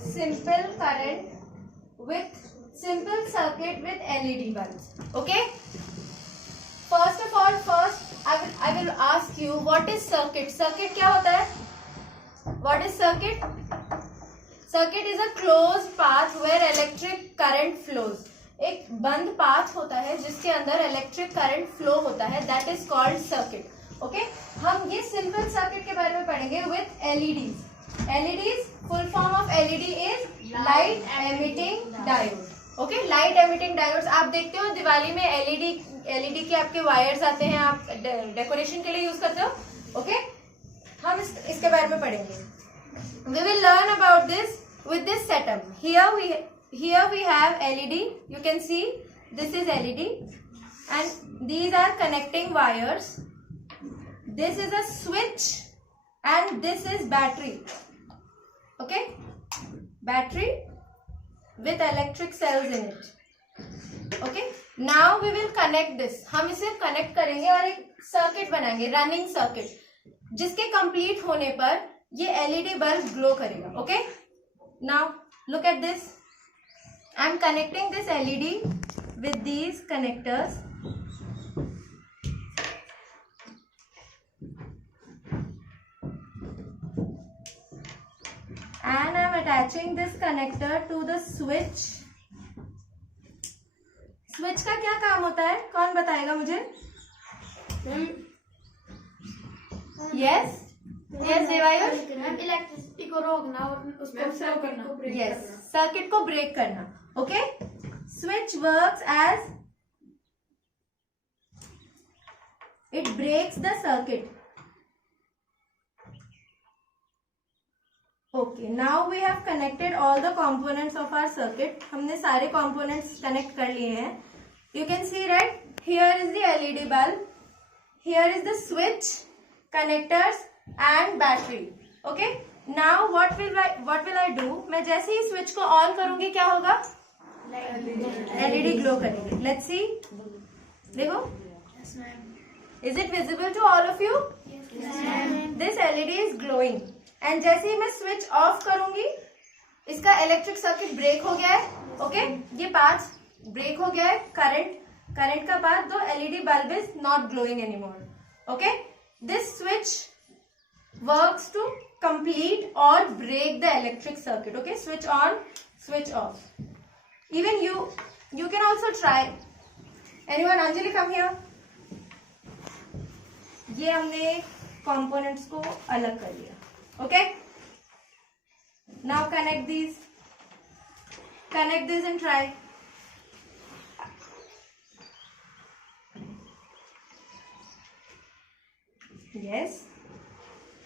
simple current with simple circuit with LED bulbs. Okay. First of all, I will ask you what is circuit. Circuit क्या होता है? What is circuit? Circuit is a closed path where electric current flows. एक बंद पाथ होता है जिसके अंदर electric current flow होता है. That is called circuit. Okay, हम ये सिंपल सर्किट के बारे में पढ़ेंगे with LEDs. LEDs full form of LED is light emitting diode. Okay, light emitting diodes आप देखते हो दिवाली में एलईडी के आपके वायर्स आते हैं, आप डेकोरेशन के लिए यूज करते हो. ओके, हम इसके बारे में पढ़ेंगे. We will learn about this with this setup. Here we have LED. You can see this is LED and these are connecting wires. This is a switch and this is battery. Okay, battery with electric cells in it. Okay, now we will connect this. हम इसे connect करेंगे और एक सर्किट बनाएंगे, running circuit, जिसके कंप्लीट होने पर ये LED बल्ब ग्लो करेगा. Okay, now look at this. I am connecting this LED with these connectors. And I am attaching this connector to the switch. Switch का क्या काम होता है? कौन बताएगा मुझे? Yes? Yes, Devayush? इलेक्ट्रिसिटी को रोकना और उसको सर्किट को ब्रेक Yes, सर्किट को ब्रेक करना. Okay, switch works as it breaks the circuit. Okay, now we have connected all the components of our circuit. हमने सारे कंपोनेंट्स कनेक्ट कर लिए हैं. You can see right, here is the LED bulb, here is the switch, connectors and battery. Okay, now what will I do. मैं जैसे ही switch को on करूंगी क्या होगा? एलईडी ग्लो करेगी. लेट्स सी, देखो, is it visible to all of you? This LED is glowing. And जैसे ही मैं स्विच ऑफ करूंगी इसका इलेक्ट्रिक सर्किट ब्रेक हो गया है. ओके, ये पाथ ब्रेक हो गया है, करंट का पाथ, तो LED bulb is not glowing anymore. Okay, this switch works to complete or break the electric circuit. Okay, switch on, switch off. Even you can also try. Anyone? Anjali, come here. ये हमने components को अलग कर लिया. Okay, now connect this and try. Yes.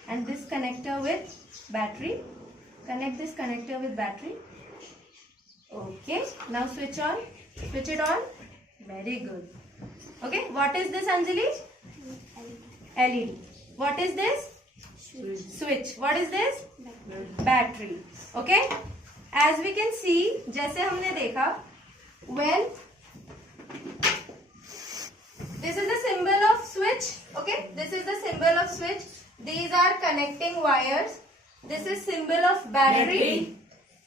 And this connector with battery. Connect this connector with battery. Okay, now switch on. Switch it on. Very good. Okay, what is this, Anjali? LED. What is this? Switch. What is this? Battery. Okay, as we can see, जैसे हमने देखा, when this is the symbol of switch. Okay, this is the symbol of switch. These are connecting wires. This is symbol of battery.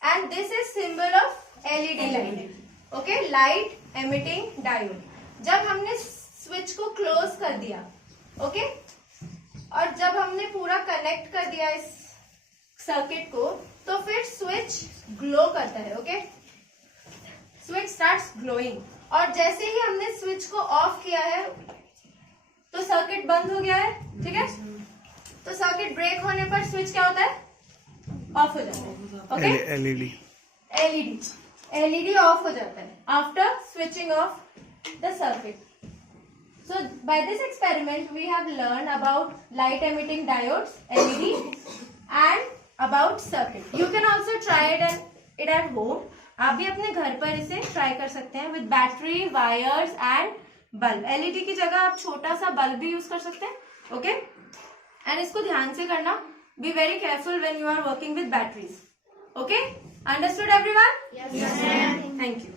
And this is symbol of LED light. Okay, light emitting diode. जब हमने स्विच को क्लोज कर दिया, ओके, और जब हमने पूरा कनेक्ट कर दिया इस सर्किट को, तो फिर स्विच ग्लो करता है. Okay, switch starts glowing. और जैसे ही हमने स्विच को ऑफ किया है तो सर्किट बंद हो गया है. ठीक है, तो सर्किट ब्रेक होने पर स्विच क्या होता है? ऑफ हो जाता है. ओके, एलईडी ऑफ हो जाता है after switching off the circuit. So by this experiment we have learn about light emitting diodes, LED, and about circuit. You can also try it at home. आप भी अपने घर पर इसे ट्राई कर सकते हैं with battery, wires and bulb. LED की जगह आप छोटा सा बल्ब भी यूज कर सकते हैं. ओके, एंड इसको ध्यान से करना. Be very careful when you are working with batteries. Okay, understood everyone? Yes, ma'am. Thank you.